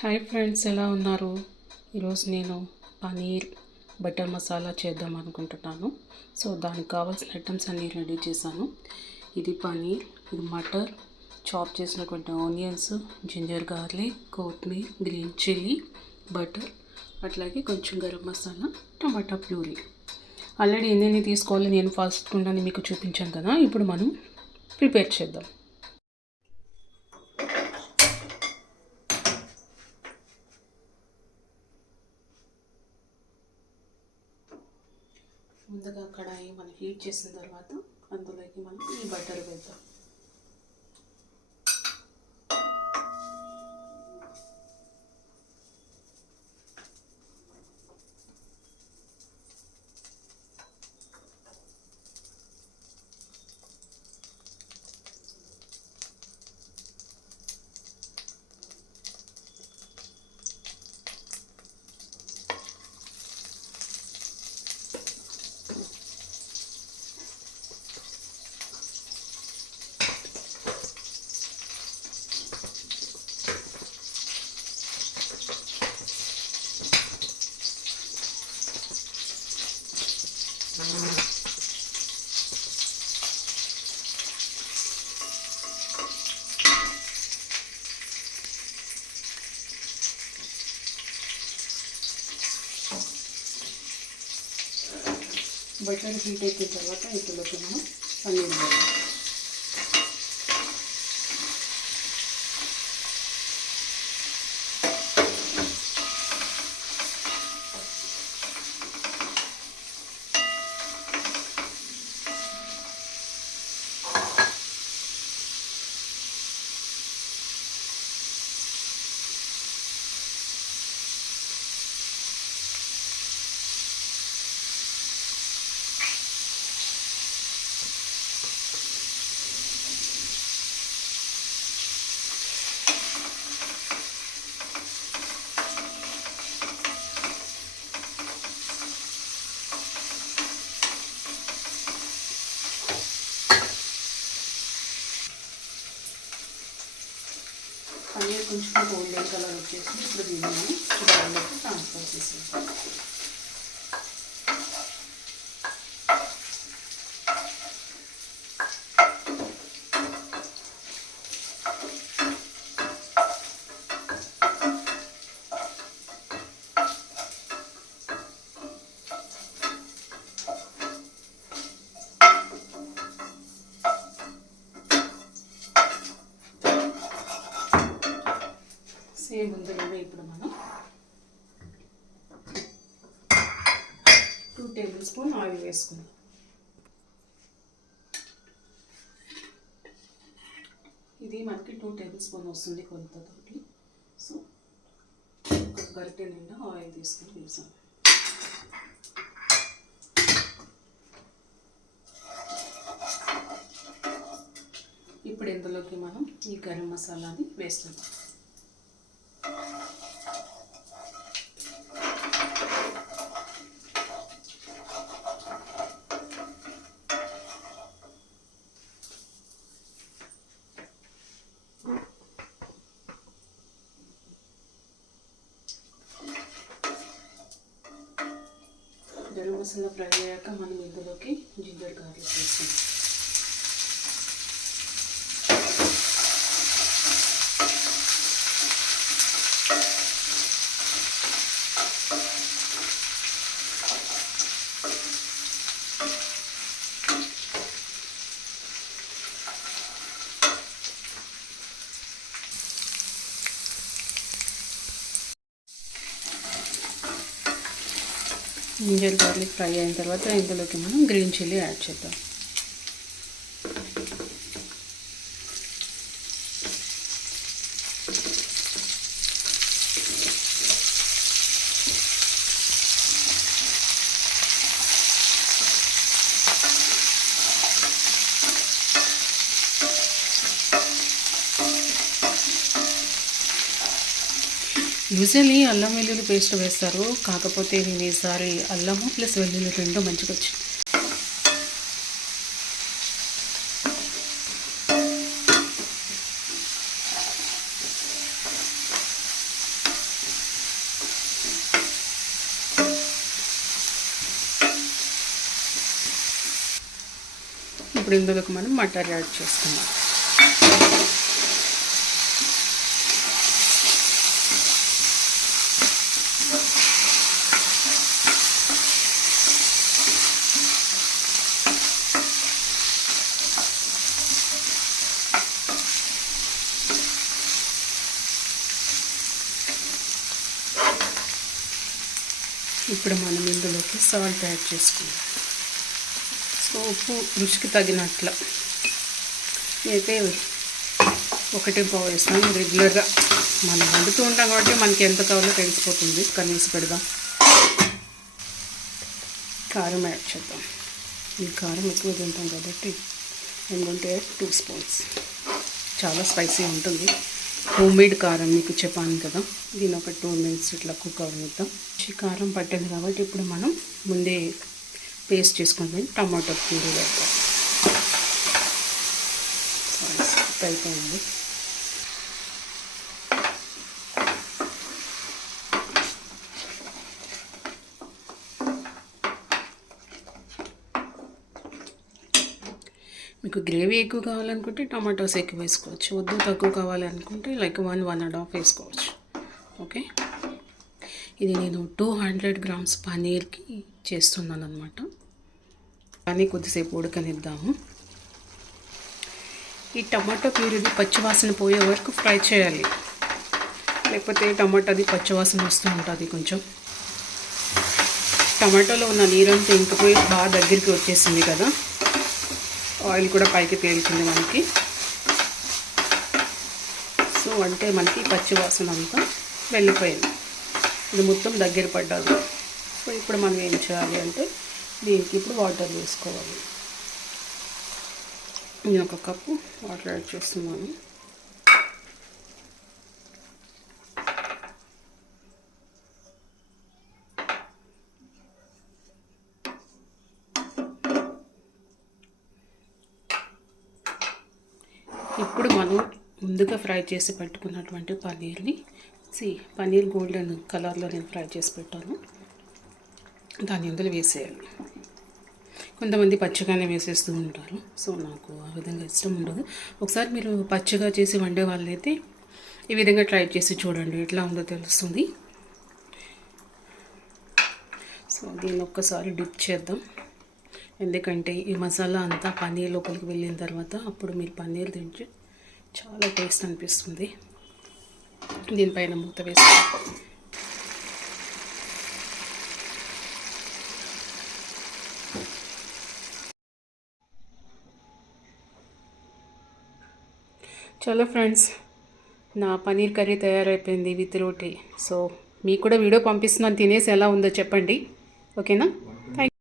Hi friends ఎలా ఉన్నారు? ఈరోజు నేను పనీర్ బటర్ మసాలా చేద్దాం అనుకుంటున్నాను. సో దానికి కావాల్సిన ఐటమ్స్ అన్నీ రెడీ చేశాను. ఇది పనీర్ ఇది మటర్ చాప్ చేసినటువంటి ఆనియన్స్ జింజర్ గార్లిక్ కొత్తిమీర్ గ్రీన్ చిల్లీ బటర్ అట్లాగే కొంచెం గరం మసాలా టమాటా ప్యూరీ. ఆల్రెడీ ఎన్ని తీసుకోవాలి నేను ఫాస్ట్ ఉండని మీకు చూపించాను కదా ఇప్పుడు మనం ప్రిపేర్ చేద్దాం. ముందుగా కడాయి మనం హీట్ చేసిన తర్వాత అందులోకి మనం ఈ బటర్ వేద్దాం. బటర్ హీట్ అయిన తర్వాత ఇందులోకి మనం పన్నీర్ వేయాలి పన్నీర్ కొంచెం గోల్డెన్ కలర్ వచ్చేసి ఇప్పుడు దీన్ని మనం బౌల్లోకి ట్రాన్స్ఫర్ చేసేద్దాం. సేమ్ ఉందిలోనే ఇప్పుడు మనం? టూ టేబుల్ స్పూన్ ఆయిల్ వేసుకుందాం. ఇది మనకి టూ టేబుల్ స్పూన్ వస్తుంది కొలతతోటి. సో ఒక గరిటె నిండా ఆయిల్ తీసుకొని వేసాం. ఇప్పుడు ఇందులోకి మనం ఈ గరం మసాలాని వేస్తున్నాం గరం మసాలా ఫ్రై అయ్యాక మనం ఇందులోకి జింజర్ గార్లిక్ వేస్తాం జింజర్ గార్లిక్ ఫ్రై అయిన తర్వాత ఇందులోకి మనం గ్రీన్ చిల్లీ యాడ్ చేద్దాం. యూజువలీ అల్లం వెల్లుల్లి పేస్ట్ వేస్తారు. కాకపోతే నేను ఈసారి అల్లము ప్లస్ వెల్లుల్లి రెండు మంచిగా వచ్చింది ఇప్పుడు ఇందులోకి మనం మటర్ యాడ్ చేస్తున్నాం ఇప్పుడు మనం ఇందులోకి సాల్ట్ యాడ్ చేసుకుందాం. సో ఉప్పు రుచికి తగినట్లు. అయితే ఒకటి పావు వేస్తాం రెగ్యులర్గా మనం వండుతూ ఉంటాం కాబట్టి మనకి ఎంత కావాలో తెలిసిపోతుంది. కనీసి పెడదాం. కారం యాడ్ చేద్దాం. ఈ కారం ఎక్కువ తింటాం కాబట్టి ఎందుకంటే టూ స్పూన్స్ చాలా స్పైసీ ఉంటుంది. హోమ్మేడ్ కారం మీకు చెప్పాను కదా. దీని ఒక టూ మినిట్స్ ఇట్లా కుక్ అవుతాం ఈ కారం పట్టింది కాబట్టి ఇప్పుడు మనం ముందే పేస్ట్ చేసుకుందాం. టమాటో ప్యూరీ వేద్దాం. అయిపోయింది. మీకు గ్రేవీ ఎక్కువ కావాలనుకుంటే టమాటోస్ ఎక్కువ వేసుకోవచ్చు. వద్దు తక్కువ కావాలనుకుంటే like one one and half వేసుకోవచ్చు. ఓకే ఇది నేను టూ హండ్రెడ్ గ్రామ్స్ పనీర్కి చేస్తున్నాను అనమాట కానీ కొద్దిసేపు ఉడకనిద్దాము. ఈ టమాటో ప్యూరిది పచ్చివాసన పోయే వరకు ఫ్రై చేయాలి. లేకపోతే టమాటాది పచ్చివాసన వస్తూ ఉంటుంది కొంచెం. టమాటోలో ఉన్న నీరంతా ఇంకపోయి బాగా దగ్గరికి వచ్చేసింది కదా. ఆయిల్ కూడా పైకి తేలుతుంది మనకి. సో అంటే మనకి పచ్చి వాసన అంతా వెళ్ళిపోయింది. ఇది మొత్తం దగ్గర పడ్డది. సో ఇప్పుడు మనం ఏం చేయాలి అంటే దీనికి ఇప్పుడు వాటర్ వేసుకోవాలి. నేను ఒక కప్పు వాటర్ యాడ్ చేస్తున్నాను. ఇప్పుడు మనం ముందుగా ఫ్రై చేసి పెట్టుకున్నటువంటి పన్నీర్ని సి పన్నీర్ గోల్డెన్ కలర్లో నేను ఫ్రై చేసి పెట్టాను. దాన్ని అందులో వేసేయాలి. కొంతమంది పచ్చిగానే వేసేస్తూ ఉంటారు. సో నాకు ఆ విధంగా ఇష్టం ఉండదు. ఒకసారి మీరు పచ్చిగా చేసి వండే వాళ్ళైతే ఈ విధంగా ట్రై చేసి చూడండి. ఎట్లా ఉందో తెలుస్తుంది. సో దీన్ని ఒక్కసారి డిప్ చేద్దాం. ఎందుకంటే ఈ మసాలా అంతా పన్నీర్ లోపలికి వెళ్ళిన తర్వాత అప్పుడు మీరు పన్నీర్ తింటే చాలా టేస్ట్ అనిపిస్తుంది. దీనిపైన మూత వేసి చలో ఫ్రెండ్స్ నా పన్నీర్ కర్రీ తయారైపోయింది విత్ రోటీ. సో మీకు కూడా వీడియో పంపిస్తున్నాను తినేసి ఎలా ఉందో చెప్పండి. ఓకేనా?